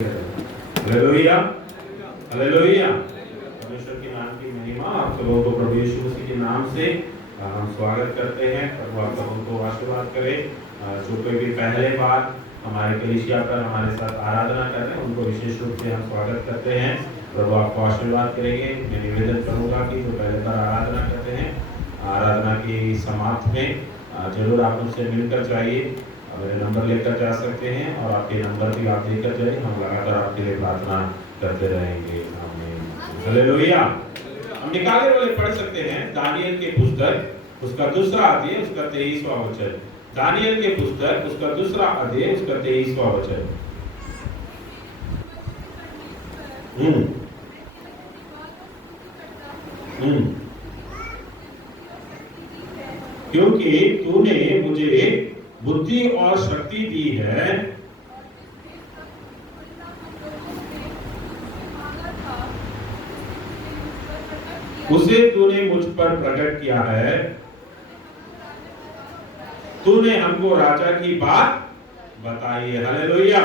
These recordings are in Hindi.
Hallelujah, hallelujah. परमेश्वर के नाम की महिमा। आप सबों को प्रभु यीशु मसीह के नाम से हम स्वागत करते हैं। प्रभु आप सबों को आशीर्वाद करे। जो कोई भी पहले बार हमारे कलीसिया पर हमारे साथ आराधना कर रहे हैं उनको विशेष रूप से हम स्वागत करते हैं। प्रभु आपको आशीर्वाद करेंगे। मैं निवेदन करूँगा कि जो पहले बार आराधना करते हैं, आराधना की समाप्त में जरूर आप मुझसे मिलकर जाइए। मेरे नंबर लेकर जा सकते हैं और आपके नंबर भी आप लेकर जाइए। हम लगातार आपके लिए प्रार्थना करते रहेंगे। आमीन, हालेलुया। हम निकाले वाले पढ़ सकते हैं दानियल के पुस्तक उसका दूसरा अध्याय उसका 23वां वचन। दानियल के पुस्तक उसका दूसरा अध्याय उसका 23वां वचन। क्योंकि तूने मुझे बुद्धि और शक्ति दी है, उसे तूने मुझ पर प्रकट किया है। तूने हमको राजा की बात बताई है। हालेलुया।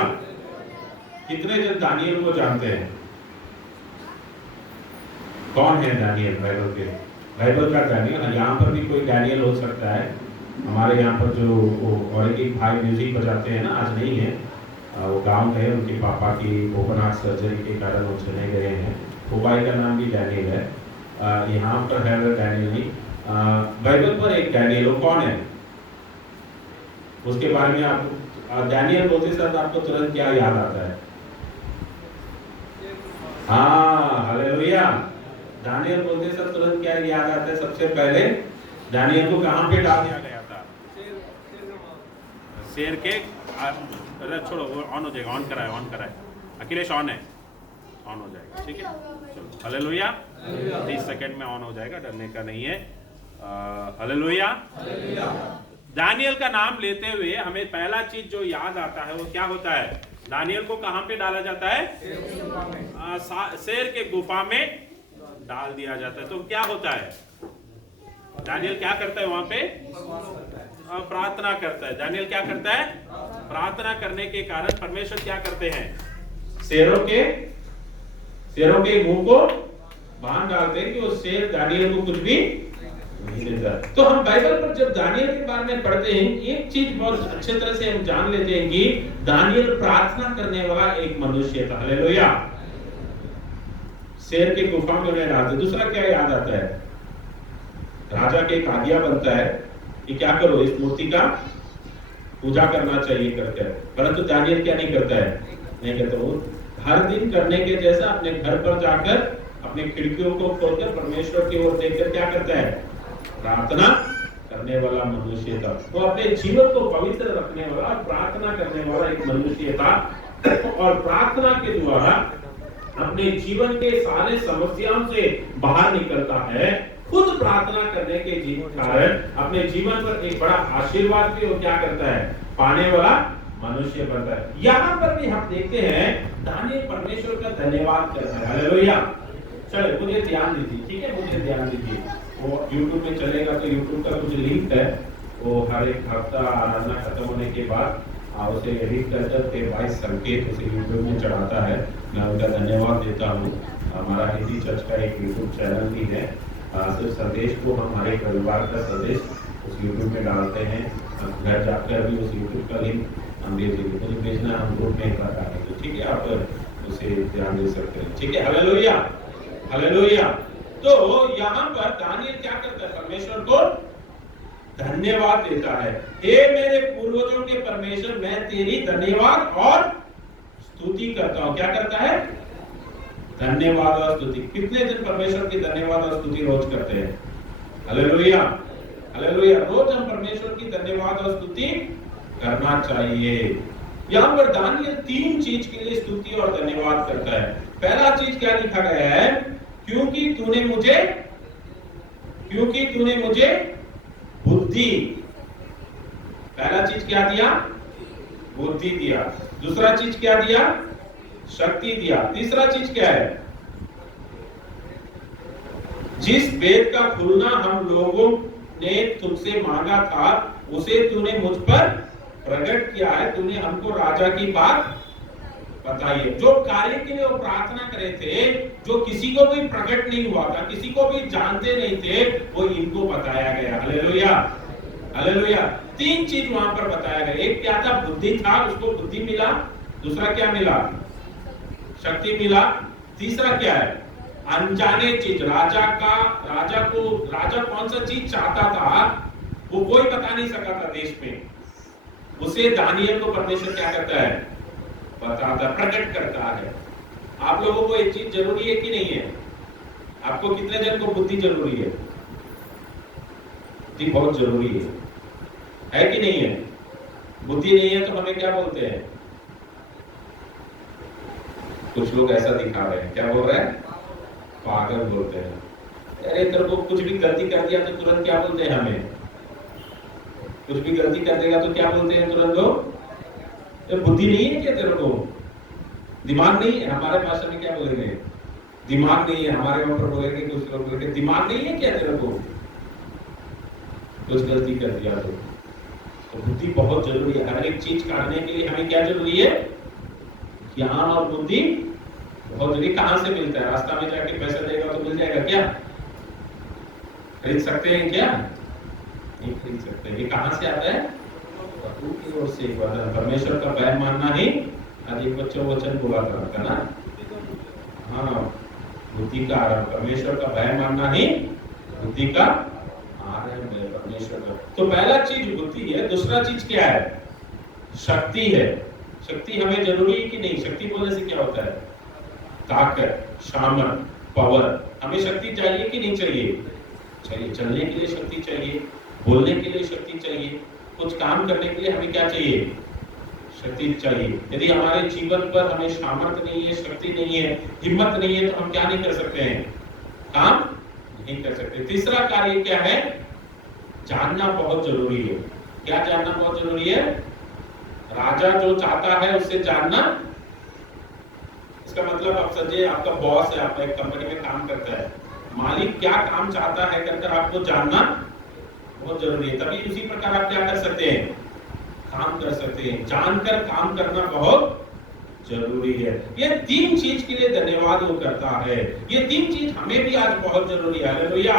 कितने जन दानियल को जानते हैं? कौन है दानियल? बाइबल का दानियल। यहाँ पर भी कोई दानियल हो सकता है। हमारे यहाँ पर जो और एक भाई म्यूजिक बजाते हैं ना, आज नहीं है, वो गांव गए, उनके पापा की ओपन हार्ट सर्जरी के कारण वो चले गए हैं। वो भाई का नाम भी डैनियल है। यहाँ पर है डैनियल नहीं। बाइबल पर एक डैनियल, वो कौन है? उसके बारे में आप डैनियल बोलते सर आपको तुरंत क्या याद आता है? हाँ, हालेलुया। दानियल बोलते सर तुरंत क्या याद आता है? सबसे पहले दानियल को कहाँ पे डाल दिया गया था? शेर के। अरे छोड़ो, वो ऑन हो जाएगा। ऑन कराए। अखिलेश ऑन है, ऑन हो जाएगा। ठीक है, चलो। हालेलुया। 30 सेकंड में ऑन हो जाएगा, डरने का नहीं है। हालेलुया। दानियल का नाम लेते हुए हमें पहला चीज जो याद आता है वो क्या होता है? दानियल को कहाँ पे डाला जाता है? शेर के गुफा में डाल दिया जाता है। तो क्या होता है? दानियल क्या करता है वहां पे? प्रार्थना करता है। दानियल क्या करता है? प्रार्थना करने के कारण परमेश्वर क्या करते हैं? शेरों के मुंह को बांध डालते हैं कि वो शेर दानियल को कुछ भी नहीं देता। तो हम बाइबल पर जब दानियल के बारे में पढ़ते हैं, एक चीज बहुत अच्छे तरह से हम जान लेते हैं कि दानियल प्रार्थना करने वाला एक मनुष्य था। हालेलुया। शेर के गुफा में उन्हें डालते। दूसरा क्या याद आता है? राजा के एक आज्ञा बनता है कि क्या करो, इस मूर्ति का पूजा करना चाहिए करके। परंतु दानियल क्या नहीं करता है? नहीं करता। वो हर दिन करने के जैसा अपने घर पर जाकर अपने खिड़कियों को खोलकर परमेश्वर की ओर देखकर क्या करता है? प्रार्थना करने वाला मनुष्य था। वो अपने जीवन को पवित्र रखने वाला, प्रार्थना करने वाला एक मनुष्य था। और प्रार्थना के द्वारा अपने जीवन के सारे समस्याओं से बाहर निकलता है। खुद प्रार्थना करने के कारण अपने जीवन पर एक बड़ा आशीर्वाद भी वो क्या करता है? पाने वाला मनुष्य बनता है। यहाँ पर भी हम देखते हैं दानियल परमेश्वर का धन्यवाद करता है। हालेलुया। चलो मुझे ध्यान दीजिए, ठीक है, मुझे ध्यान दीजिए। वो YouTube में चलेगा तो YouTube का कुछ लिंक है, वो हर एक हफ्ता आराधना खत्म होने के बाद उसे एडिट करके 22 संकेत उसे YouTube में चढ़ाता है। मैं उनका धन्यवाद देता हूँ। हमारा हिंदी चर्च का एक YouTube चैनल भी है। सिर्फ संदेश को हमारे परिवार का संदेश उस YouTube में डालते हैं। घर जाकर भी उस YouTube का लिंक हम भेज देंगे। मुझे भेजना, हम ग्रुप में बता देंगे। ठीक है, आप उसे ध्यान दे सकते हैं। ठीक है, हालेलुया, हालेलुया। तो यहाँ पर दानियल क्या करता है? परमेश्वर को धन्यवाद देता है। हे मेरे पूर्वजों के परमेश्वर, मैं तेरी धन्यवाद और स्तुति करता हूँ। क्या करता है? धन्यवाद और स्तुति। कितने दिन परमेश्वर की धन्यवाद और स्तुति रोज करते हैं? Hallelujah, hallelujah. रोज हम परमेश्वर की धन्यवाद और स्तुति करना चाहिए। यहाँ पर दानियल 3 चीज के लिए स्तुति और धन्यवाद करता है। पहला चीज क्या लिखा गया है? क्योंकि तूने मुझे बुद्धि। पहला चीज क्या दिया? बुद्धि दिया। दूसरा चीज क्या दिया? शक्ति दिया। तीसरा चीज क्या है? जिस वेद का खुलना हम लोगों ने तुझसे मांगा था उसे तूने मुझ पर प्रकट किया है, तूने हमको राजा की बात बताइए, जो कार्य के लिए वो प्रार्थना करे थे, जो किसी को भी प्रकट नहीं हुआ था, किसी को भी जानते नहीं थे, वो इनको बताया गया। Hallelujah, hallelujah. 3 चीज वहां पर बताया गया। एक क्या था? बुद्धि था, उसको बुद्धि मिला। दूसरा क्या मिला? शक्ति मिला। तीसरा क्या है? अनजाने चीज। राजा कौन सा चीज चाहता था वो कोई बता नहीं सका था देश में, उसे दानियल को परमेश्वर क्या करता है? बताता, प्रकट करता है। आप लोगों को एक चीज जरूरी है कि नहीं है? आपको कितने जन को बुद्धि जरूरी है? जी बहुत जरूरी है कि नहीं है? बुद्धि नहीं है तो हमें क्या बोलते हैं? कुछ लोग ऐसा दिखा रहे हैं, क्या बोल रहे हैं? पागल बोलते हैं। अरे तेरे को कुछ भी गलती कर दिया तो तुरंत क्या बोलते हैं हमें? कुछ भी गलती कर देगा तो क्या बोलते हैं तुरंत लोग? बुद्धि नहीं है क्या तेरे को? दिमाग नहीं है? हमारे भाषा में क्या बोलेंगे? दिमाग नहीं है। हमारे वहां पर बोलेंगे, कुछ लोग बोलेंगे दिमाग नहीं है क्या तेरे को? कुछ गलती कर दिया तो बुद्धि बहुत जरूरी है। हर एक चीज काटने के लिए हमें क्या जरूरी है? ज्ञान और बुद्धि बहुत जरूरी। कहां से मिलता है? रास्ता में जाके पैसा देगा तो मिल जाएगा क्या? खरीद सकते हैं क्या? नहीं खरीद सकते। ये कहां से आता है? प्रभु की ओर से वरदान। परमेश्वर का भय मानना ही अधिक वचन बोला था ना। हाँ, बुद्धि का आरंभ। परमेश्वर का भय मानना ही बुद्धि का आरंभ है। परमेश्वर का तो पहला चीज बुद्धि है। दूसरा चीज क्या है? शक्ति है। शक्ति हमें जरूरी है कि नहीं? शक्ति बोलने से क्या होता है? ताकत, सामर्थ, पावर। हमें शक्ति चाहिए कि नहीं चाहिए? चाहिए। चलने के लिए शक्ति चाहिए, बोलने के लिए शक्ति चाहिए, कुछ काम करने के लिए हमें क्या चाहिए? शक्ति चाहिए। यदि हमारे जीवन पर हमें सामर्थ्य नहीं है, शक्ति नहीं है, हिम्मत नहीं है तो हम क्या नहीं कर सकते हैं? काम नहीं कर सकते। तीसरा कार्य क्या है? जानना बहुत जरूरी है। क्या जानना बहुत जरूरी है? राजा जो चाहता है उससे जानना। इसका मतलब आप समझिए, आपका बॉस है, आप एक कंपनी में काम करता है, मालिक क्या काम चाहता है कर आपको जानना बहुत जरूरी है। तभी उसी प्रकार आप क्या कर सकते हैं? काम कर सकते हैं। जानकर काम करना बहुत जरूरी है। ये 3 चीज के लिए धन्यवाद वो करता है। ये 3 चीज हमें भी आज बहुत जरूरी है। हालेलुया।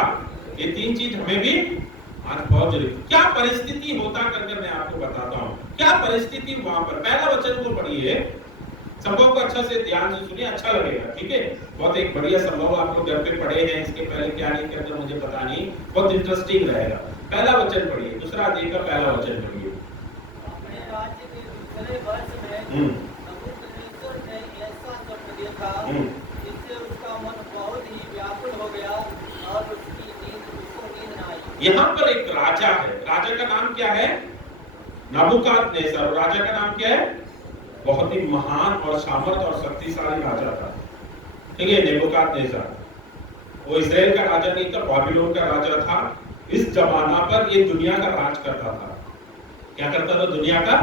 ये 3 चीज हमें भी आज बहुत जरूरी। क्या परिस्थिति होता करके मैं आपको बताता हूँ। क्या परिस्थिति वहां पर? पहला वचन को पढ़िए, संभव को अच्छा से ध्यान से सुनिए, अच्छा लगेगा। ठीक है, बहुत एक बढ़िया संभव आप लोग घर पे पढ़े हैं, इसके पहले क्या नहीं करते मुझे पता नहीं, बहुत इंटरेस्टिंग रहेगा। पहला वचन पढ़िए, दूसरा अध्याय का पहला वचन पढ़िए। अपने राज्य के दूसरे वर्ष में नबूकदनेस्सर ने ऐसा स्वप्न देखा जिससे उसका मन बहुत ही व्याकुल हो गया और उसको नींद न आई। यहाँ पर एक राजा है। राजा का नाम क्या है? नबूकदनेस्सर। राजा का नाम क्या है? बहुत ही महान और सामर्थ और शक्तिशाली राजा था। ठीक है, नेबूकदनेस्सर। वो इस्राएल का राजा नहीं था, बाबिलोन का राजा था। इस जमाना पर ये दुनिया का राज करता था। क्या करता था? दुनिया का,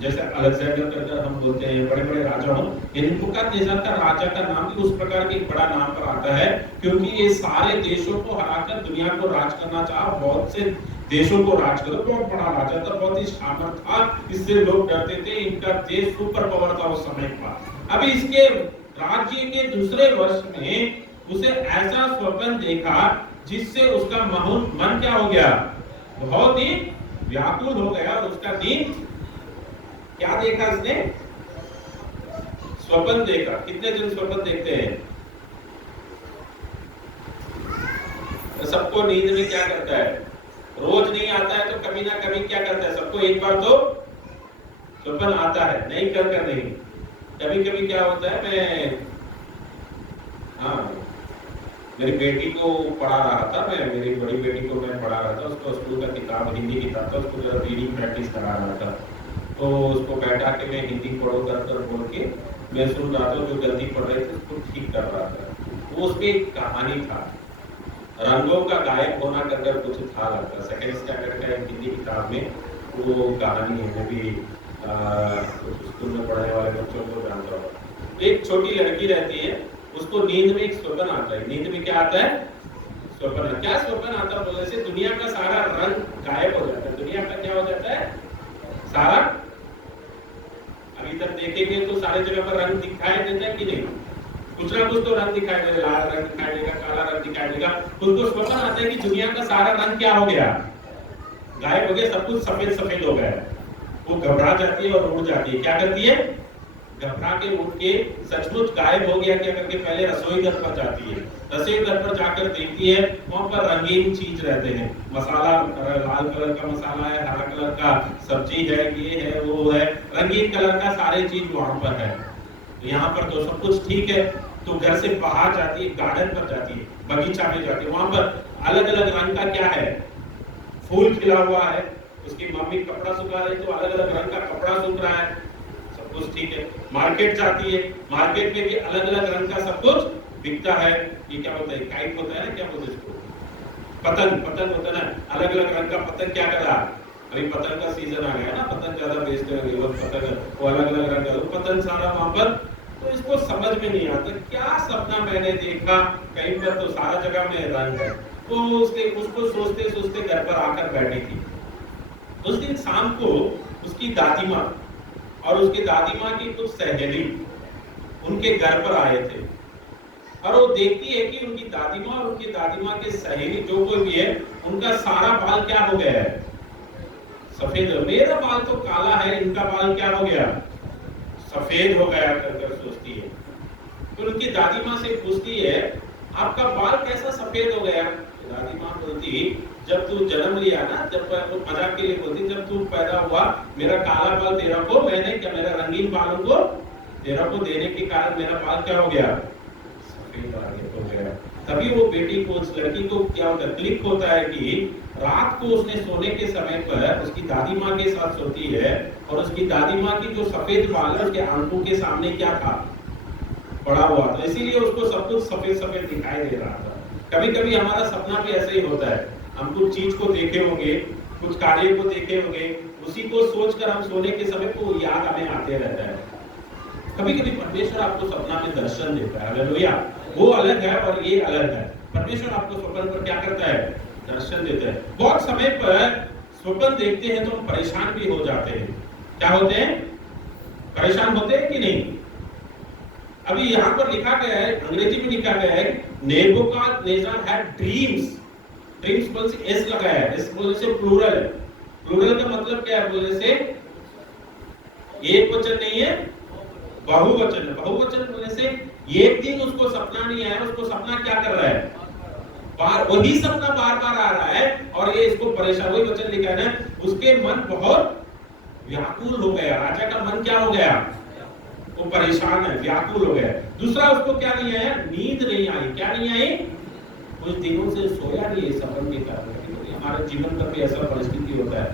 जैसे अलेक्जेंडर करकर हम बोलते हैं बड़े बड़े राजा हो, नेबूकदनेस्सर का राजा का नाम भी उस प्रकार के बड़ा नाम पर आता है क्योंकि ये सारे देशों को हराकर दुनिया को राज करना चाहा। बहुत से देशों को राज कर, बहुत बड़ा राजा था, बहुत ही सामर्थ था, इससे लोग डरते थे। इनका देश सुपर पावर था उस समय का। अभी इसके राज्य के दूसरे वर्ष में उसे ऐसा स्वप्न देखा जिससे उसका मन क्या हो गया? बहुत ही व्याकुल हो गया और उसका नींद। क्या देखा इसने? स्वप्न देखा। कितने दिन स्वप्न देखते हैं? सबको नींद में क्या करता है? रोज नहीं आता है तो कभी ना कभी क्या करता है? सबको एक बार तो स्वप्न आता है, नहीं कर नहीं। कभी कभी क्या होता है, मैं मेरी बेटी को पढ़ा रहा था, मैं मेरी बड़ी बेटी को मैं पढ़ा रहा था, उसको स्कूल का किताब, हिंदी किताब था, उसको जरा रीडिंग प्रैक्टिस करा रहा था। तो उसको बैठा के मैं हिंदी पढ़ो कर बोल के मैं सुन रहा था, जो गलती पढ़ रहे थे उसको ठीक कर रहा था। वो उसमें एक कहानी था, रंगों का गायब होना कर कुछ था लगता। सेकेंड स्टैंडर्ड का एक हिंदी किताब में वो कहानी है। मैं भी स्कूल में पढ़ने वाले बच्चों को जानता हूँ। एक छोटी लड़की रहती है, उसको नींद में एक स्वप्न आता है। नींद में क्या आता है? स्वप्न। क्या स्वप्न आता है बोलने से? दुनिया का सारा रंग गायब हो जाता है। दुनिया का क्या हो जाता है? सारा। अभी तक देखेंगे तो सारे जगह पर रंग दिखाई देता है कि नहीं? कुछ ना कुछ तो रंग दिखाई देगा, लाल रंग दिखाई देगा, काला रंग दिखाई देगा। उसको स्वप्न आता है कि दुनिया का सारा रंग क्या हो गया, गायब हो गया, सब कुछ सफेद सफेद हो गया। वो घबरा जाती है और उड़ जाती है। क्या करती है? घबरा के उठ के सचमुच गायब हो गया क्या करके पहले रसोई घर पर जाती है। रसोई घर पर जाकर देखती है वहां पर रंगीन चीज रहते हैं, मसाला लाल कलर का मसाला है, हरा कलर का सब्जी है, ये है वो है, रंगीन कलर का सारे चीज वहां पर है। यहाँ पर तो सब कुछ ठीक है। तो घर से बाहर जाती है, गार्डन पर जाती है, बगीचा में जाती है, वहां पर अलग अलग रंग का क्या है, फूल खिला हुआ है। उसकी मम्मी कपड़ा सुखा रही तो अलग अलग रंग का कपड़ा सूख रहा है, सब कुछ ठीक है। मार्केट जाती है, मार्केट में भी अलग अलग रंग का सब कुछ बिकता है। ये क्या होता है, काइट होता है ना, क्या बोलते हैं इसको, पतंग, पतंग होता है ना, अलग अलग रंग का पतंग। क्या कर रहा, अभी पतंग का सीजन आ गया ना, पतंग ज्यादा बेचते हैं लोग, पतंग वो अलग अलग रंग का पतंग सारा वहां पर। तो इसको समझ में नहीं आता क्या सपना मैंने देखा, कहीं पर तो सारा जगह में रंग है। तो उसको सोचते सोचते घर पर आकर बैठी थी। उस दिन शाम को उसकी दादी माँ और उसके दादी माँ की कुछ सहेली उनके घर पर आए थे, और वो देखती है कि उनकी दादी माँ और उनकी दादी माँ के सहेली जो कोई भी है, उनका सारा बाल क्या हो गया है, सफेद। मेरा बाल तो काला है, इनका बाल क्या हो गया, सफेद हो गया कर सोचती है। तो उनकी दादी माँ से पूछती है आपका बाल कैसा सफेद हो गया? दादी माँ बोलती जब तू जन्म लिया ना, जब तो मजाक के लिए बोलती, जब तू पैदा हुआ मेरा काला बाल तेरा को, मैंने क्या मेरा रंगीन बालों को तेरा को देने के कारण मेरा बाल क्या हो गया, सफेद हो गया। तभी वो बेटी को, उस लड़की को क्या होता है, क्लिक होता है कि रात को उसने सोने के समय पर उसकी दादी माँ के साथ सोती है, और उसकी दादी माँ की जो सफेद बाल है उसके आंखों के सामने क्या था, पड़ा हुआ था, इसीलिए उसको सब कुछ सफेद सफेद दिखाई दे रहा था। कभी कभी हमारा सपना भी ऐसे ही होता है, हम कुछ चीज को देखे होंगे, कुछ कार्य को देखे होंगे, उसी को सोचकर हम सोने के समय को याद हमें आते रहता है। कभी कभी परमेश्वर आपको सपना में दर्शन देता है, हालेलुया। वो अलग है और ये अलग है। परमेश्वर आपको स्वप्न पर क्या करता है, दर्शन देता है। बहुत समय पर स्वप्न देखते हैं तो हम परेशान भी हो जाते हैं। क्या होते हैं, परेशान होते हैं कि नहीं? अभी यहाँ पर लिखा गया है, अंग्रेजी में लिखा गया है, नेबुकदनेस्सर हैड ड्रीम्स। ड्रीम्स बोलने से एस लगा है, एस बोलने से प्लूरल है। प्लूरल का मतलब क्या है, बोलने से एक वचन नहीं है, बहुवचन है। बहुवचन बोलने से एक दिन उसको सपना नहीं आया, उसको सपना क्या कर रहा है, वही सपना बार बार आ रहा है, और ये इसको परेशान, वही वचन लिखा है ना, उसके मन बहुत व्याकुल हो गया। राजा का मन क्या हो गया, वो परेशान है, व्याकुल हो गया। दूसरा, उसको क्या नहीं आया, नींद नहीं आई। क्या नहीं आई, कुछ दिनों से सोया नहीं है सपन के कारण। हमारे जीवन पर भी ऐसा परिस्थिति होता है।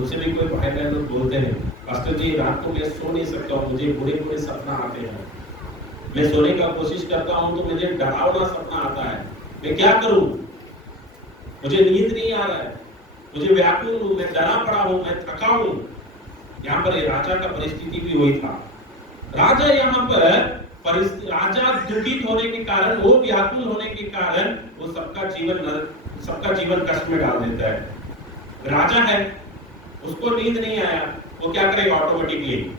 उससे भी कोई भाई बहन लोग बोलते हैं, पास्टर जी रात को मैं सो नहीं सकता हूँ, मुझे बुरे बुरे सपना आते हैं, मैं सोने का कोशिश करता हूँ तो मुझे डरावना सपना आता है, मैं क्या करूं, मुझे नींद नहीं आ रहा है, मुझे व्याकुल हूं, मैं डरा पड़ा हूं, मैं थका हूं। यहाँ पर राजा का परिस्थिति भी वही था। राजा यहाँ पर राजा दुखित होने के कारण, वो व्याकुल होने के कारण, वो सबका जीवन कष्ट में डाल देता है। राजा है, उसको नींद नहीं आया, वो क्या करेगा, ऑटोमेटिकली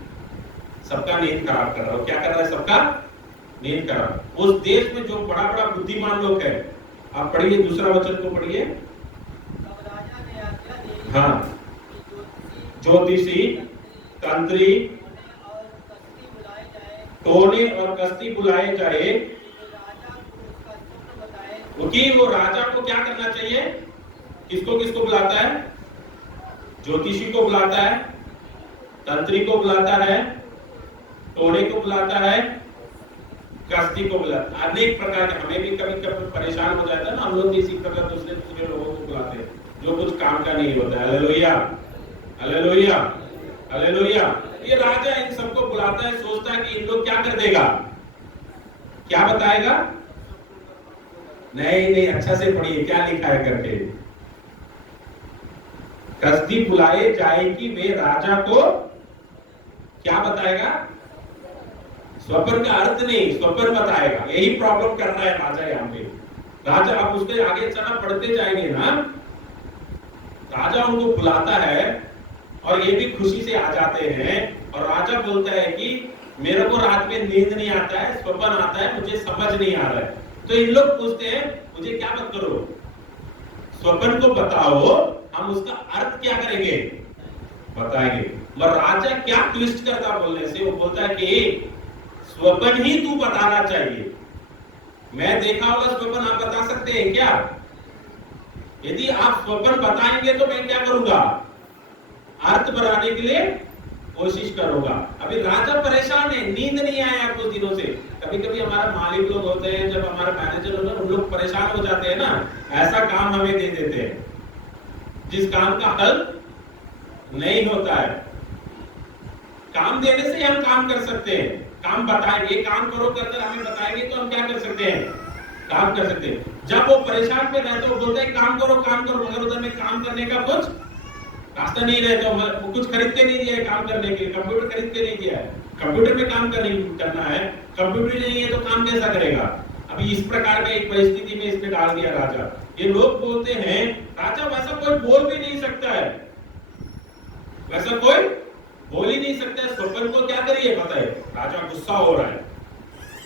सबका नींद खराब कर रहा है। क्या कर रहा है, सबका नींद खराब। उस देश में जो बड़ा बड़ा बुद्धिमान लोग है, आप पढ़िए, दूसरा वचन को पढ़िए। हाँ, ज्योतिषी, तंत्री, टोने और कस्ती बुलाए जाए, क्योंकि वो राजा को क्या करना चाहिए, किसको किसको बुलाता है, ज्योतिषी को बुलाता है, तंत्री को बुलाता है, टोने को बुलाता है, कस्ती को बुलाता है। अनेक प्रकार के, हमें भी कभी कभी परेशान हो जाता है ना, हम लोग इसी प्रकार दूसरे दूसरे लोगों को बुलाते हैं जो कुछ काम का नहीं होता है। Hallelujah, hallelujah, hallelujah. ये राजा इन सबको बुलाता है, सोचता है कि इन लोग क्या कर देगा, क्या बताएगा। नहीं, अच्छा से पढ़िए क्या लिखा है करके। कसदी बुलाए जाएगी, वे राजा को क्या बताएगा, स्वप्न का अर्थ नहीं, स्वप्न बताएगा। यही प्रॉब्लम कर रहा है राजा यहाँ पे। राजा, आप उसके आगे चला पढ़ते जाएंगे ना, राजा उनको बुलाता है और ये भी खुशी से आ जाते हैं और राजा बोलता है कि मेरे को रात में नींद नहीं आता है, स्वप्न आता है, मुझे समझ नहीं आ रहा है। तो इन लोग पूछते हैं मुझे क्या मत करो, स्वप्न को बताओ, हम उसका अर्थ क्या करेंगे, बताएंगे। मगर राजा क्या ट्विस्ट करता बोलने से, वो बोलता है कि स्वप्न ही तू बताना चाहिए। मैं देखा होगा स्वप्न, आप बता सकते हैं क्या? यदि आप स्वप्न बताएंगे तो मैं क्या करूंगा, अर्थ बनाने के लिए कोशिश करूंगा। अभी राजा परेशान है, नींद नहीं आया कुछ दिनों से। कभी कभी हमारा मालिक लोग होते हैं, जब हमारे मैनेजर होते हैं, उन लोग परेशान हो जाते हैं ना, ऐसा काम हमें दे देते हैं जिस काम का हल नहीं होता है। काम देने से हम काम कर सकते हैं, काम बताएंगे, काम करो कर हमें बताएंगे तो हम क्या कर सकते हैं, काम कर सकते हैं। जब वो परेशान पे रहते, वो बोलते हैं काम करो, मगर उधर में काम करने का कुछ रास्ता नहीं रहता। वो कुछ खरीद के नहीं दिया है काम करने के लिए, कंप्यूटर खरीद के नहीं दिया है, कंप्यूटर में काम करना है, कंप्यूटर नहीं है तो काम कैसा करेगा। अभी इस प्रकार का एक परिस्थिति में इसने डाल दिया राजा। ये लोग बोलते हैं राजा वैसा कोई बोल भी नहीं सकता है, वैसा कोई बोल ही नहीं सकता है, स्वप्न को क्या करिए बताए। राजा गुस्सा हो रहा है,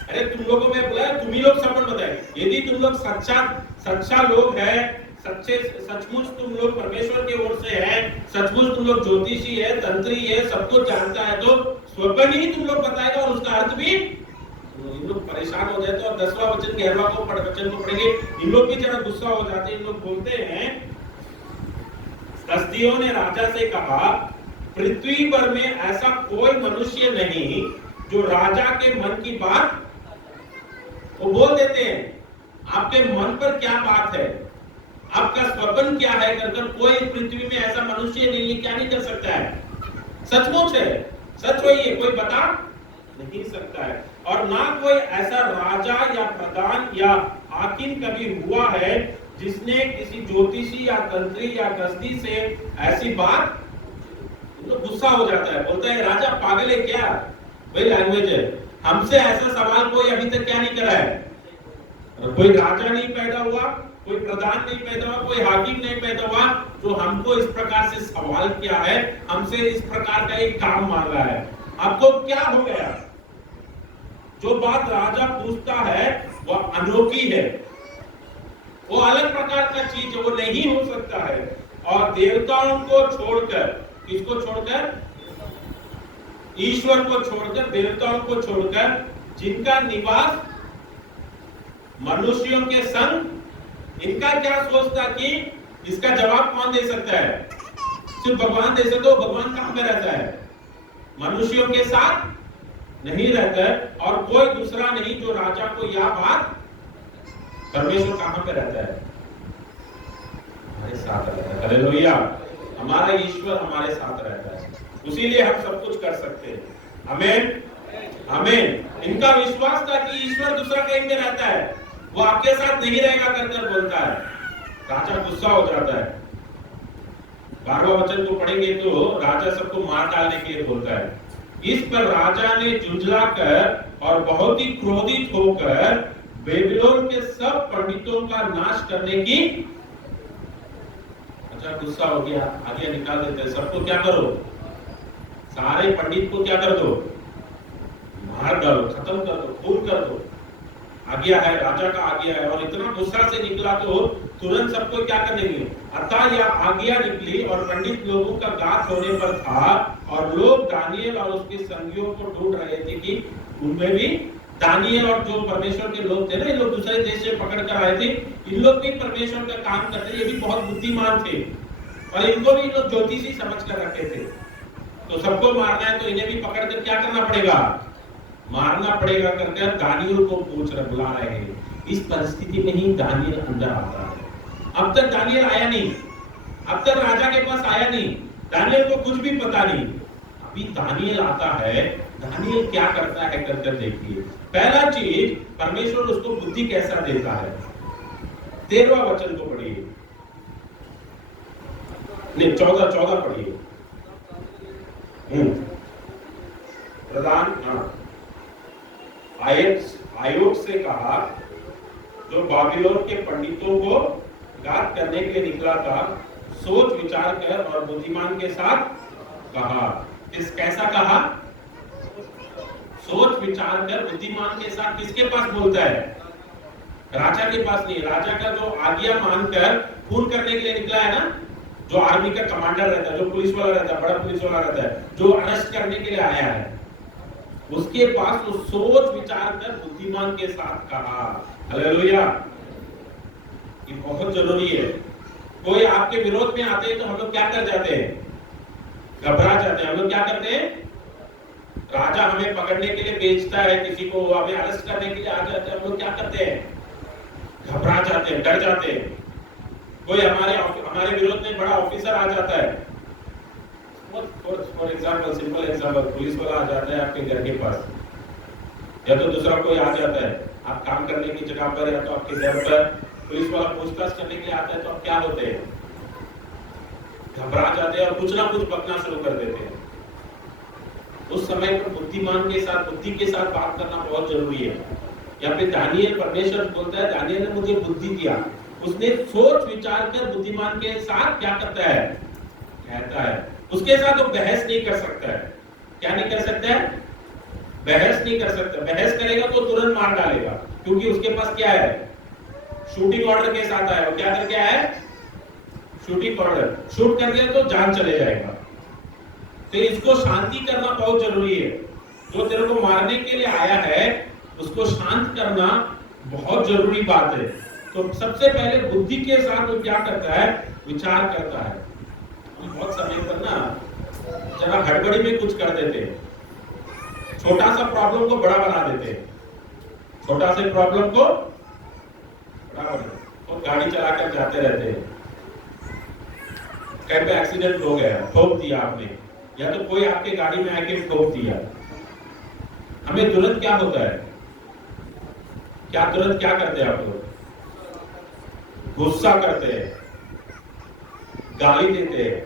अरे तुम लोगों में बुलाया, तुम ही लोग स्वप्न बताए। यदि तुम लोग सच्चा लोग है, सचमुच तुम लोग परमेश्वर की ओर से है, सचमुच तुम लोग ज्योतिषी है, तंत्री है, सब कुछ जानता है, तो स्वप्न ही तुम लोग बताएगा और उसका अर्थ भी। इन लोग परेशान हो जाते हैं और 10वां वचन 11वां वचन को पढ़ेंगे, इन लोग भी जरा गुस्सा हो जाते हैं। इन लोग बोलते हैं कसदियों ने राजा से कहा, पृथ्वी पर में ऐसा कोई मनुष्य नहीं जो राजा के मन की बात वो बोल देते हैं। आपके मन पर क्या बात है, आपका स्वप्न क्या है कर कोई पृथ्वी में ऐसा मनुष्य नहीं है, क्या नहीं कर सकता है। सचमुच है, सच वही है, कोई बता नहीं सकता है। और ना कोई ऐसा राजा या प्रधान या हाकिम कभी हुआ है जिसने किसी ज्योतिषी या तंत्री या कसदी से ऐसी बात। तो गुस्सा हो जाता है, बोलता है राजा पागल है क्या, वही लैंग्वेज है, हमसे ऐसा सवाल कोई अभी तक क्या नहीं करा है। कोई राजा नहीं पैदा हुआ, कोई प्रधान नहीं पैदा हुआ, कोई हाकिम नहीं पैदा हुआ जो हमको इस प्रकार से सवाल किया है, हमसे इस प्रकार का एक काम मांगा है। आपको क्या हो गया। जो बात राजा पूछता है वह अनोखी है, वो अलग प्रकार का चीज है, वो नहीं हो सकता है। और देवताओं को छोड़कर, किसको छोड़कर, ईश्वर को छोड़कर, देवताओं को छोड़कर, जिनका निवास मनुष्यों के संग, इनका क्या सोच था कि इसका जवाब कौन दे सकता है, सिर्फ भगवान दे सकते हो। भगवान कहां पे रहता है, मनुष्यों के साथ नहीं रहता है, और कोई दूसरा नहीं जो राजा को यह बात, परमेश्वर कहां पे रहता है, हमारे साथ रहता है। हालेलुया, हमारा ईश्वर हमारे साथ रहता है, उसीलिए हम सब कुछ कर सकते हैं। आमीन, आमीन। इनका विश्वास था कि ईश्वर दूसरा कहीं में रहता है, वो आपके साथ नहीं रहेगा कर बोलता है। राजा गुस्सा हो जाता है। 12वां वचन को पढ़ेंगे तो राजा सबको मार डालने के लिए बोलता है। इस पर राजा ने झुंझलाकर और बहुत ही क्रोधित होकर बेबीलोन के सब पंडितों का नाश करने की, अच्छा गुस्सा हो गया, आगे निकाल देते हैं, सबको क्या करो, सारे पंडित को क्या कर दो, मार डालो, खत्म कर दो, खून कर दो। आज्ञा है, राजा का आज्ञा है। और इतना गुस्सा से निकला तो तुरंत सबको क्या करने लगे। अतः यह आज्ञा निकली और पंडित लोगों का गात होने पर था, और लोग दानियल और उसके संगियों को ढूंढ रहे थे कि उनमें भी दानियल और जो परमेश्वर के लोग थे ना, इन लोग दूसरे देश से पकड़ कर आए थे, इन लोग भी परमेश्वर का काम करते, ये भी बहुत बुद्धिमान थे, और इनको भी इन लोग ज्योतिषी समझ कर रखे थे। तो सबको मारना है तो इन्हें भी पकड़ कर क्या करना पड़ेगा, मारना पड़ेगा करके दानियल को पूछ रहे, बुला रहे हैं। इस परिस्थिति में ही दानियल अंदर आता है। अब तक दानियल आया नहीं, अब तक राजा के पास आया नहीं, दानियल को कुछ भी पता नहीं। अभी दानियल आता है, दानियल क्या करता है करके देखिए। पहला चीज, परमेश्वर उसको बुद्धि कैसा देता है। 13वां वचन को पढ़िए, नहीं 14 पढ़िए। प्रधान आयोग से कहा, जो बाबिलोन के पंडितों को गात करने के लिए निकला था, सोच विचार कर और बुद्धिमान के साथ कहा। कैसा कहा, सोच विचार कर बुद्धिमान के साथ किसके पास बोलता है? राजा के पास नहीं। राजा का जो आज्ञा मानकर खून करने के लिए निकला है ना, जो आर्मी का कमांडर रहता है, जो पुलिस वाला रहता है, बड़ा पुलिस वाला रहता है, जो अरेस्ट करने के लिए आया है, उसके पास वो सोच विचार कर बुद्धिमान के साथ कहा। हालेलुया। ये बहुत जरूरी है। कोई आपके विरोध में आते हैं तो हम लोग क्या कर जाते हैं? घबरा जाते हैं। हम लोग क्या करते हैं? राजा हमें पकड़ने के लिए भेजता है, किसी को हमें अरेस्ट करने के लिए आ जाते हैं, हम लोग क्या करते हैं? घबरा जाते हैं, डर जाते हैं। कोई हमारे विरोध में बड़ा ऑफिसर आ जाता है, for example, simple example, police वाला आ जाता है आपके घर के पास, या तो दूसरा कोई आ जाता है आप काम करने की जगह पर, या तो आपके घर पर पुलिस वाला पूछताछ करने के लिए आता है, तो आप क्या होते हैं? घबरा जाते हैं और कुछ ना कुछ बकना शुरू कर देते हैं। उस समय पर बुद्धिमान के साथ, बुद्धि के साथ बात करना बहुत जरूरी है। या फिर दानियल, परमेश्वर बोलता है दानियल ने मुझे बुद्धि दिया, उसने सोच विचार कर बुद्धिमान के साथ क्या करता है? कहता है। उसके साथ वो बहस नहीं कर सकता है। क्या नहीं कर सकता है? बहस नहीं कर सकता। बहस करेगा तो तुरंत मार डालेगा, क्योंकि उसके पास क्या है? शूटिंग ऑर्डर के साथ आया। वो क्या करके आया है? Shooting order. शूट कर दिया तो जान चले जाएगा। तो इसको शांति करना बहुत जरूरी है। जो तेरे को मारने के लिए आया है उसको शांत करना बहुत जरूरी बात है। तो सबसे पहले बुद्धि के साथ वो क्या करता है? विचार करता है। हम बहुत समय पर ना जरा हड़बड़ी में कुछ कर देते हैं, छोटा सा प्रॉब्लम को बड़ा बना देते हैं, छोटा से प्रॉब्लम को बड़ा बना, और गाड़ी चलाकर जाते रहते हैं। कहीं पे एक्सीडेंट हो गया, ठोक दिया आपने, या तो कोई आपके गाड़ी में आके ठोक दिया, हमें तुरंत क्या होता है? तुरंत क्या करते हैं आप लोग? गुस्सा करते हैं, गाली देते हैं,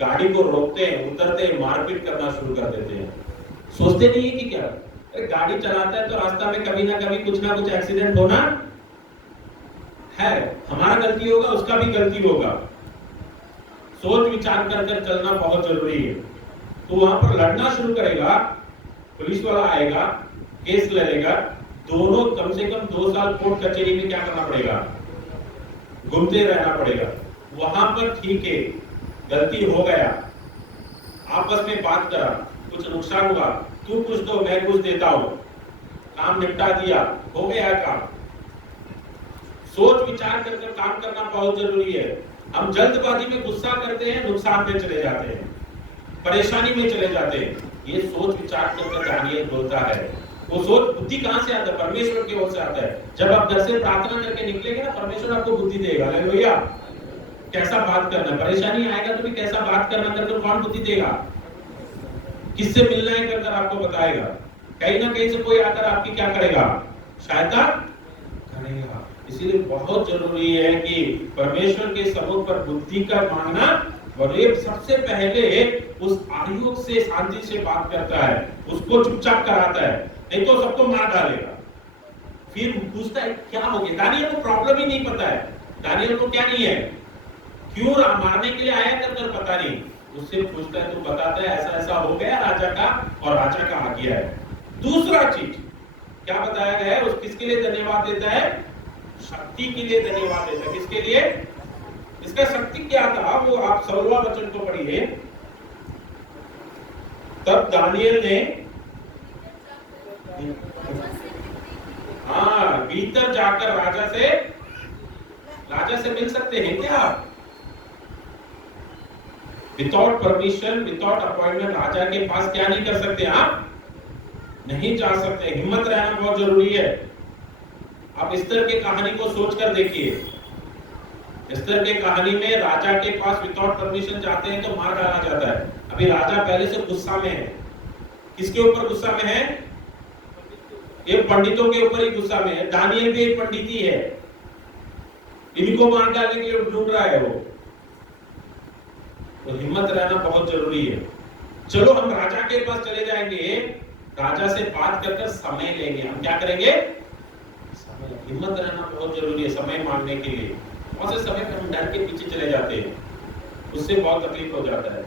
गाड़ी को रोकते हैं, उतरते हैं, मारपीट करना शुरू कर देते हैं। सोचते नहीं है कि क्या गाड़ी चलाता है तो रास्ता में कभी ना कभी कुछ ना कुछ एक्सीडेंट होना है, हमारा गलती होगा, उसका भी गलती होगा। सोच विचार कर कर चलना बहुत जरूरी है। तो वहां पर लड़ना शुरू करेगा, पुलिस वाला आएगा, केस ले लेगा, दोनों कम से कम 2 साल कोर्ट कचहरी में क्या करना पड़ेगा? घूमते रहना पड़ेगा। वहां पर ठीक है, गलती हो गया, आपस में बात करा, कुछ नुकसान हुआ, तू कुछ दो मैं कुछ देता हूं, काम निपटा दिया, हो गया काम। सोच विचार कर काम करना बहुत जरूरी है। हम जल्दबाजी में गुस्सा करते हैं, नुकसान में चले जाते हैं, परेशानी में चले जाते हैं। ये सोच विचार कर दानियल बोलता है। वो सोच बुद्धि कहां से आता है? परमेश्वर की ओर से आता है। जब आप घर से प्रार्थना करके निकलेंगे ना, परमेश्वर आपको बुद्धि देगा। हालेलुया। कैसा बात करना, परेशानी आएगा तो भी कैसा बात करना करके कौन बुद्धि देगा? किससे मिलना है करकर आपको बताएगा। कहीं ना कहीं से कोई आकर आपकी क्या करेगा? सहायता करेगा। इसीलिए बहुत जरूरी है कि परमेश्वर के समुख पर बुद्धि का मांगना, और ये सबसे पहले उस आयुक्त से शांति से बात करता है, उसको चुपचाप कराता है, नहीं तो सबको मार डालेगा। फिर पूछता है क्या हो गया? दानियल को प्रॉब्लम ही नहीं पता है। दानियल को क्या नहीं है? क्यों मारने के लिए आया कर पता नहीं। उससे पूछता है तो बताता है ऐसा ऐसा हो गया राजा का, और राजा का आज्ञा है। दूसरा चीज क्या बताया गया है? उस किसके लिए धन्यवाद देता है? शक्ति के लिए धन्यवाद देता है। किसके लिए? इसका शक्ति क्या था वो आप 16वां वचन को पढ़िए। तब दानियल ने भीतर जाकर राजा से मिल सकते हैं क्या आप? विदाउट परमिशन, विदाउट अपॉइंटमेंट राजा के पास क्या नहीं कर सकते? आप नहीं जा सकते। हिम्मत रहना बहुत जरूरी है। आप एस्तर की कहानी को सोचकर देखिए। एस्तर की कहानी में राजा के पास विदाउट परमिशन जाते हैं तो मार डाला जाता है। अभी राजा पहले से गुस्सा में है। किसके ऊपर गुस्सा में है? ये पंडितों के ऊपर ही गुस्सा में है। दानियल भी एक पंडित ही है, इनको मार डालने के लिए ढूंढ रहा है वो। तो हिम्मत रहना बहुत जरूरी है। चलो हम राजा के पास चले जाएंगे, राजा से बात कर समय लेंगे। हम क्या करेंगे? समय। हिम्मत रहना बहुत जरूरी है समय मांगने के लिए। बहुत से समय पर हम डर के पीछे चले जाते हैं, उससे बहुत तकलीफ हो जाता है।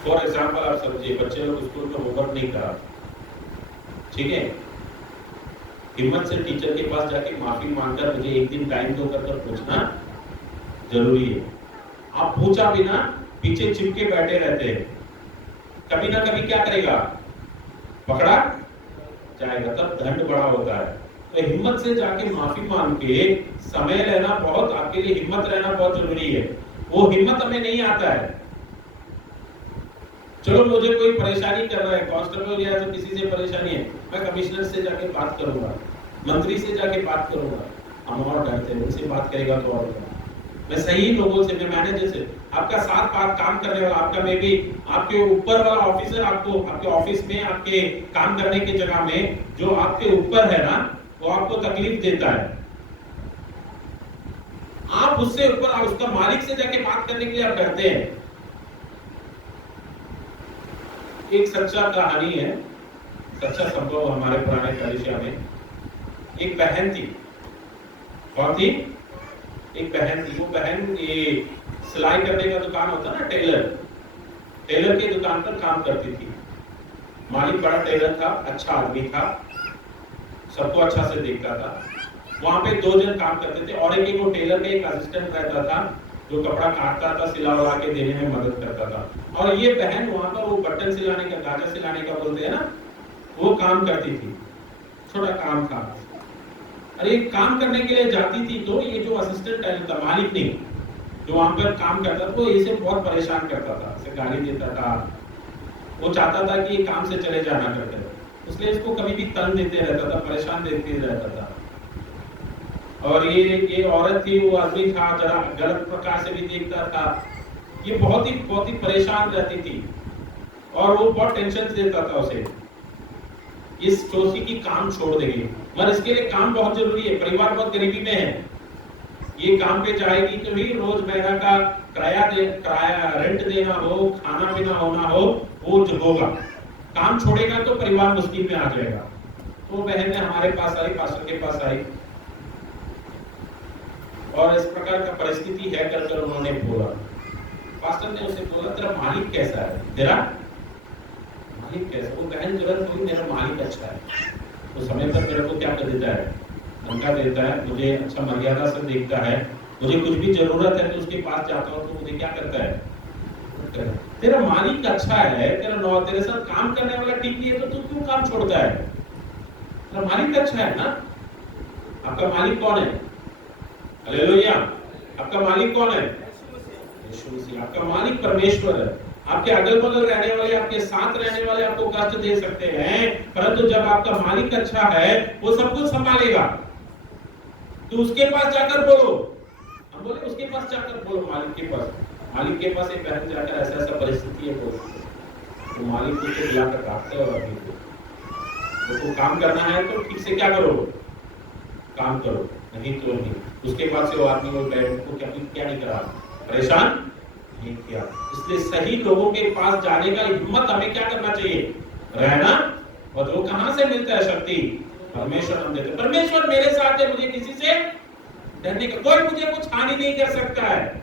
फॉर एग्जाम्पल आप समझिए, बच्चे लोग स्कूल में होमवर्क नहीं करा, ठीक है, हिम्मत से टीचर के पास जाके माफी मांगकर मुझे एक दिन टाइम दो कर पूछना जरूरी है। आप पूछा बिना पीछे चिपके बैठे रहते हैं, कभी ना कभी क्या करेगा, पकड़ा जाएगा, तब दंड बड़ा होता है। तो हिम्मत से जाके माफी मांग के समय रहना बहुत, आपके लिए हिम्मत रहना बहुत जरूरी है। वो हिम्मत हमें नहीं आता है। चलो मुझे कोई परेशानी कर रहा है, कांस्टेबल या तो किसी से परेशानी है, मैं कमिश्नर से जाके बात करूंगा, मंत्री से जाके बात करूंगा, हम और डरते हैं, उनसे बात करेगा तो और मैं सही लोगों से, मैं मैनेजर से, आपका साथ काम करने वाला, आपका मे भी आपके ऊपर वाला ऑफिसर, आपको आपके ऑफिस में, आपके काम करने की जगह में जो आपके ऊपर है ना, वो आपको तकलीफ देता है, आप उससे ऊपर, आप उसका मालिक से जाके बात करने के लिए आप डरते हैं। एक सच्चा कहानी है, सच्चा संभव हमारे पुराने कलिसिया में, एक बहन थी, कौन थी, एक बहन थी। वो बहन ये सिलाई करने का दुकान होता ना, टेलर के दुकान पर काम करती थी। मालिक बड़ा टेलर था, अच्छा आदमी था, सबको अच्छा से देखता था। वहां पे 2 जन काम करते थे और एक वो टेलर का एक असिस्टेंट रहता था जो कपड़ा काटता था, सिला उला के देने में मदद करता था। और ये बहन वहां पर वो बटन सिलाने का, गाजर सिलाने का बोलते हैं ना, वो काम करती थी, छोटा काम था। अरे काम करने के लिए जाती थी तो ये जो असिस्टेंट था, मालिक नहीं, जो वहां पर काम करता था, वो इसे बहुत परेशान करता था, इसे गाली देता था, वो चाहता था कि ये काम से चले जाना करते, इसलिए इसको कभी भी तंग देते रहता था, परेशान देते रहता था। और ये औरत थी, वो आदमी था, जरा गलत प्रकार से भी देखता था, ये बहुत ही परेशान रहती थी और वो बहुत टेंशन देता था उसे, इस सोची की काम छोड़ देगी, मगर इसके लिए काम बहुत जरूरी है, परिवार बहुत गरीबी में है, ये काम पे जाएगी तो ही रोज महीना का किराया रेंट देना हो, खाना पीना होना हो, वो जो होगा, काम छोड़ेगा तो परिवार मुश्किल में आ जाएगा। तो बहन ने हमारे पास आई, पास्टर के पास आई और इस प्रकार का परिस्थिति है कर उन्होंने बोला। पास्टर ने उसे बोला, तेरा मालिक कैसा है, तेरा मालिक कैसा? वो बहन तुरंत बोली, मेरा मालिक अच्छा है, वो समय पर मेरे को क्या कर देता है, धमका देता है, मुझे अच्छा मर्यादा से देखता है, मुझे कुछ भी जरूरत है तो उसके पास जाता हूँ तो मुझे क्या करता है, तेरा मालिक अच्छा है, तेरे साथ काम करने वाला ठीक नहीं है तो तू क्यों काम छोड़ता है? तेरा मालिक अच्छा है ना। आपका मालिक कौन है? हालेलुया। आपका मालिक कौन है? यीशु मसीह। आपका मालिक परमेश्वर है। आपके अगल बगल रहने वाले, आपके साथ रहने वाले आपको कष्ट दे सकते हैं, परंतु जब आपका मालिक अच्छा है वो सब कुछ संभालेगा। तो उसके पास जाकर बोलो, हम बोले उसके पास जाकर बोलो, मालिक के पास एक बहन जाकर ऐसा परिस्थिति है तो मालिक उसको बुलाकर काटते हैं और तो काम करना है तो ठीक से क्या करो, काम करो, नहीं तो नहीं। उसके बाद से वो आदमी वो बहन को क्या नहीं करा, परेशान नहीं किया। इसलिए सही लोगों के पास जाने का हिम्मत हमें क्या करना चाहिए, रहना। और वो कहां से मिलता है शक्ति? परमेश्वर हम देते। परमेश्वर मेरे साथ है, मुझे किसी से डरने का, कोई मुझे कुछ हानि नहीं कर सकता है,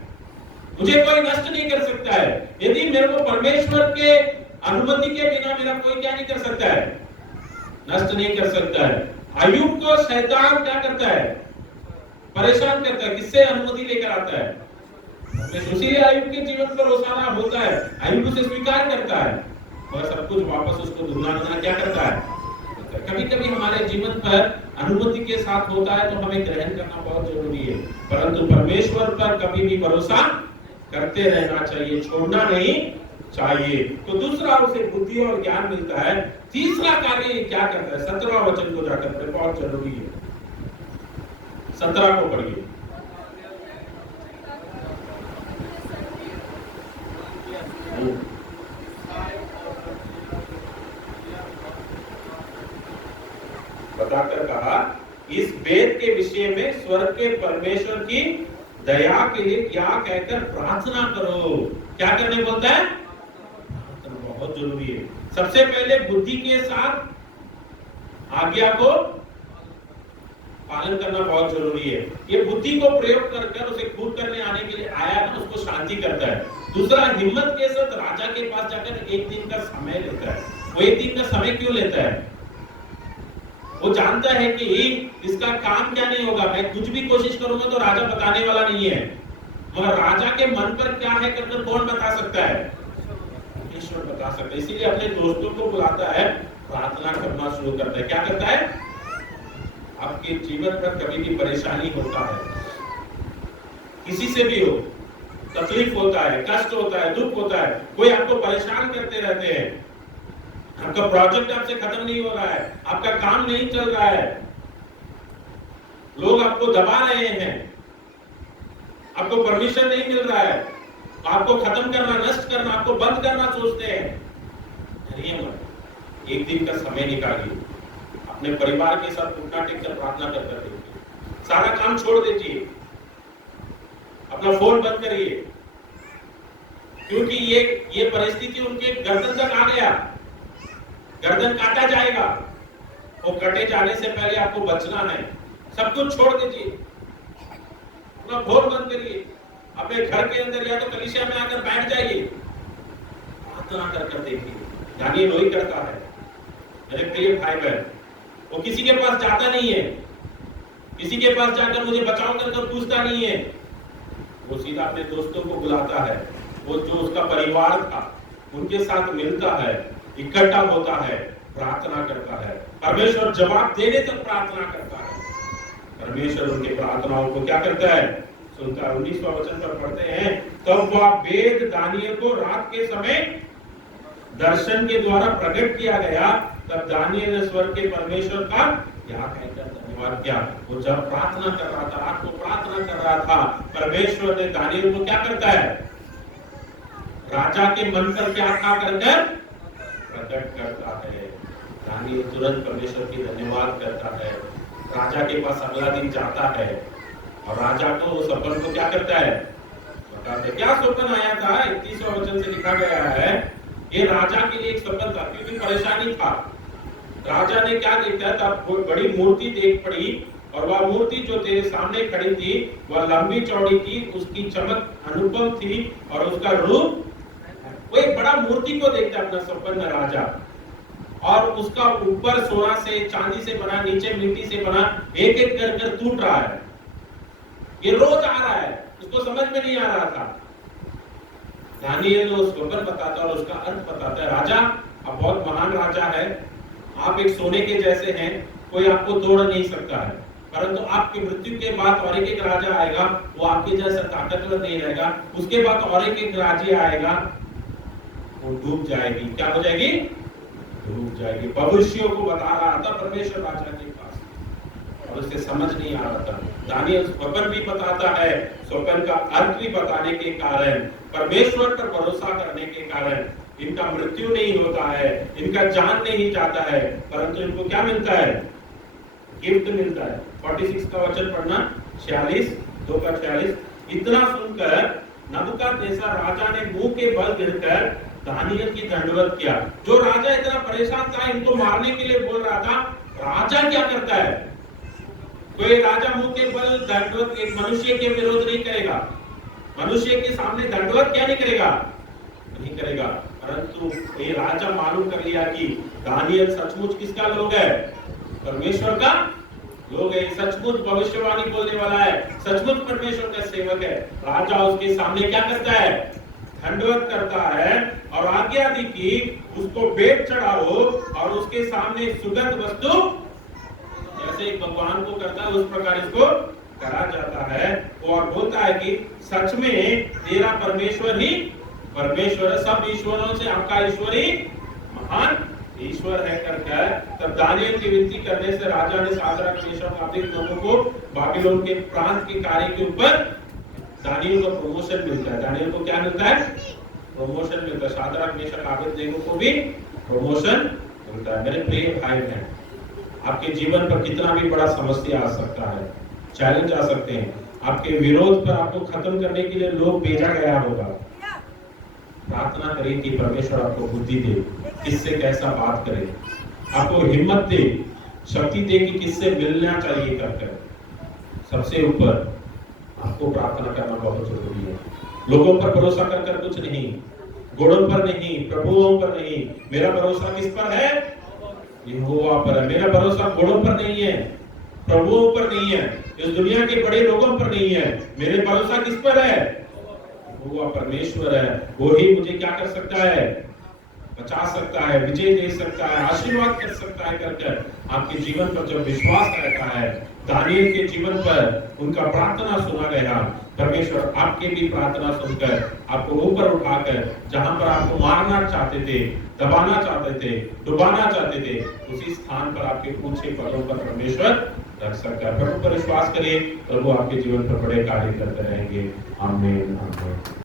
मुझे कोई नष्ट नहीं कर सकता है। यदि मेरे को परमेश्वर के अनुमति के बिना मेरा कोई क्या नहीं कर सकता है, नष्ट नहीं कर सकता है। अय्यूब को शैतान क्या करता है, परेशान करता है, किससे अनुमति लेकर आता है, इसीलिए अय्यूब के जीवन पर ओसाना होता है, अय्यूब उसे स्वीकार करता है और सब कुछ वापस उसको दुगना क्या करता है। कभी कभी हमारे जीवन पर अनुमति के साथ होता है तो हमें ग्रहण करना बहुत जरूरी है, परंतु परमेश्वर पर कभी भी भरोसा करते रहना चाहिए, छोड़ना नहीं चाहिए। तो दूसरा उसे बुद्धि और ज्ञान मिलता है। तीसरा कार्य क्या करता है, 17वां वचन को जाकर पढ़े, बहुत जरूरी है। 17 को पढ़िए। बताकर कहा, इस वेद के विषय में स्वर्ग के परमेश्वर की दया के लिए क्या कहकर प्रार्थना करो। क्या करने बोलता है, बहुत जरूरी है। सबसे पहले बुद्धि के साथ आज्ञा को पालन करना बहुत जरूरी है। ये बुद्धि को प्रयोग कर कर उसे कूद करने आने के लिए आया ना, उसको शांति करता है। दूसरा, हिम्मत के साथ राजा के पास जाकर एक दिन का समय लेता है। वो एक दिन का समय क्यों लेता है? वो जानता है कि इसका काम क्या नहीं होगा, मैं कुछ भी कोशिश करूंगा तो राजा बताने वाला नहीं है, मगर राजा के मन पर क्या है करके कौन बता सकता है? ईश्वर बता सकता है। इसीलिए अपने दोस्तों को बुलाता है, प्रार्थना करना शुरू करता है। क्या करता है? आपके जीवन पर कभी भी परेशानी होता है, किसी से भी हो, तकलीफ होता है, कष्ट होता है, दुख होता है, कोई आपको परेशान करते रहते हैं, आपका प्रोजेक्ट आपसे खत्म नहीं हो रहा है, आपका काम नहीं चल रहा है, लोग आपको दबा रहे हैं, आपको परमिशन नहीं मिल रहा है, आपको खत्म करना, नष्ट करना, आपको बंद करना सोचते हैं, डरिए मत। एक दिन का समय निकालिए, अपने परिवार के साथ घुटना टेककर प्रार्थना करते रहिए, सारा काम छोड़ दीजिए, अपना फोन बंद करिए, क्योंकि ये परिस्थिति उनके गर्दन तक आ गया, गर्दन काटा जाएगा। वो कटे जाने से पहले आपको बचना है। सब कुछ छोड़ दीजिए, अपना फोन बंद करिए, अपने घर के अंदर या तो कलीसिया में आकर बैठ जाइए, प्रार्थना कर देखिए। दानिएल वही करता है। मेरे प्रिय भाई बहन, वो किसी के पास जाता नहीं है, किसी के पास जाकर मुझे बचाओ कर पूछता नहीं है, वो सीधा अपने दोस्तों को बुलाता है, वो जो उसका परिवार था उनके साथ मिलता है, इकट्ठा होता है, प्रार्थना करता है। परमेश्वर जवाब देने तक प्रार्थना करता है। परमेश्वर उनके प्रार्थनाओं को क्या करता है? सुनता है। 19वां वचन पर पढ़ते हैं, तब वह वेद दानिएल को रात के समय दर्शन के द्वारा प्रकट किया गया। तब दानिएल ने स्वर्ग के परमेश्वर का क्या कहकर धन्यवाद किया। वो जब प्रार्थना कर रहा था, रात को प्रार्थना कर रहा था, परमेश्वर ने दानिएल को क्या करता है? राजा के मन पर क्या था कर प्रकट करता है। दानिएल तुरंत परमेश्वर की धन्यवाद करता है। राजा के पास अगला दिन जाता है और राजा को उस सपन को क्या करता है? बताता है। क्या सपन आया था? 31वां वचन से लिखा गया है, ये राजा के लिए एक सपन था, क्योंकि परेशानी था। राजा ने क्या देखा था? बड़ी मूर्ति देख पड़ी, और वह मूर्ति जो तेरे सामने खड़ी थी वह लंबी चौड़ी थी, उसकी चमक अनुपम थी और उसका रूप, वो एक बड़ा मूर्ति को देखता अपना सपन में राजा, और उसका ऊपर सोना से चांदी से बना, नीचे मिट्टी से बना, एक एक कर टूट रहा है। ये रोज आ रहा है, उसको समझ में नहीं आ रहा था। दानिएल उस सपन बताता और उसका अर्थ बताता है। राजा, आप बहुत महान राजा है, आप एक सोने के जैसे हैं, कोई आपको तोड़ नहीं सकता है, परंतु आपकी मृत्यु के बाद और एक राजा आएगा, वो आपके जैसा ताकतवर नहीं रहेगा, उसके बाद और एक राज्य आएगा, वो डूब जाएगी। क्या हो जाएगी? डूब जाएगी। भविष्यों को बता रहा था परमेश्वर राजा के पास, और उसे समझ नहीं आ रहा था। दानिएल स्वप्न भी बताता है, स्वप्न का अर्थ भी बताने के कारण, परमेश्वर पर भरोसा करने के कारण इनका मृत्यु नहीं होता है, इनका जान नहीं जाता है, परंतु इनको क्या मिलता है? गिफ्ट मिलता है। 46 का वचन पढ़ना, 46:2-46। इतना सुनकर नबूकदनेस्सर राजा ने मुंह के बल गिरकर दानिएल की दंडवत किया। जो राजा इतना परेशान था, इनको मारने के लिए बोल रहा था, राजा क्या करता है? कोई राजा मुंह के बल दंडवत एक मनुष्य के विरोध नहीं करेगा, मनुष्य के सामने दंडवत क्या नहीं करेगा? नहीं करेगा। परंतु ये राजा मालूम कर लिया कि दानिएल सचमुच किसका लोग है? परमेश्वर का लोग है, सचमुच भविष्यवाणी बोलने वाला है, सचमुच परमेश्वर का सेवक है। राजा उसके सामने क्या करता है? दंडवत करता है और आज्ञा दी कि उसको भेंट चढ़ाओ, और उसके सामने सुगंध वस्तु, जैसे एक भगवान को करता है उस प्रकार इसको करा जाता है। और बोलता है कि सच में तेरा परमेश्वर ही परमेश्वर है, सब ईश्वरों से आपका ईश्वर ही महान ईश्वर है करके। तब दानिएल की विनती करने से राजा ने शाद्रक, मेशक, अबेदनगो को बाबिलोन के प्रांत के कार्य के ऊपर, दानिएल को प्रमोशन मिलता है। दानिएल को क्या मिलता है? प्रमोशन मिलता है। शाद्रक, मेशक, अबेदनगो को भी प्रमोशन मिलता है। मेरे प्रिय भाई बहन, आपके जीवन पर कितना भी बड़ा समस्या आ सकता है, चैलेंज आ सकते हैं, आपके विरोध पर आपको खत्म करने के लिए लोग भेजा गया होगा, प्रार्थना करें कि परमेश्वर आपको बुद्धि दे, किससे कैसा बात करें, आपको हिम्मत दे, शक्ति दे कि किससे मिलना चाहिए कर सबसे ऊपर आपको प्रार्थना करना बहुत जरूरी है। लोगों पर भरोसा कर कुछ नहीं, गुणों पर नहीं, प्रभुओं पर नहीं। मेरा भरोसा किस पर है? यहोवा पर है। मेरा भरोसा गुणों पर नहीं है, प्रभुओं पर नहीं है, इस दुनिया के बड़े लोगों पर नहीं है। मेरे भरोसा किस पर है? यहोवा परमेश्वर है। वो ही मुझे क्या कर सकता है? बचा सकता है, विजय दे सकता है, आशीर्वाद कर सकता है कर आपके जीवन पर जब विश्वास रहता है। दानियल के जीवन पर उनका प्रार्थना सुना गया। परमेश्वर आपके भी प्रार्थना सुनकर आपको ऊपर उठाकर जहां पर आपको मारना चाहते थे, दबाना चाहते थे, डुबाना चाहते थे, उसी स्थान पर आपके ऊंचे पदों पर परमेश्वर रख सकता है। प्रभु पर विश्वास करिए, प्रभु आपके जीवन पर बड़े कार्य करते रहेंगे। आमीन आमीन।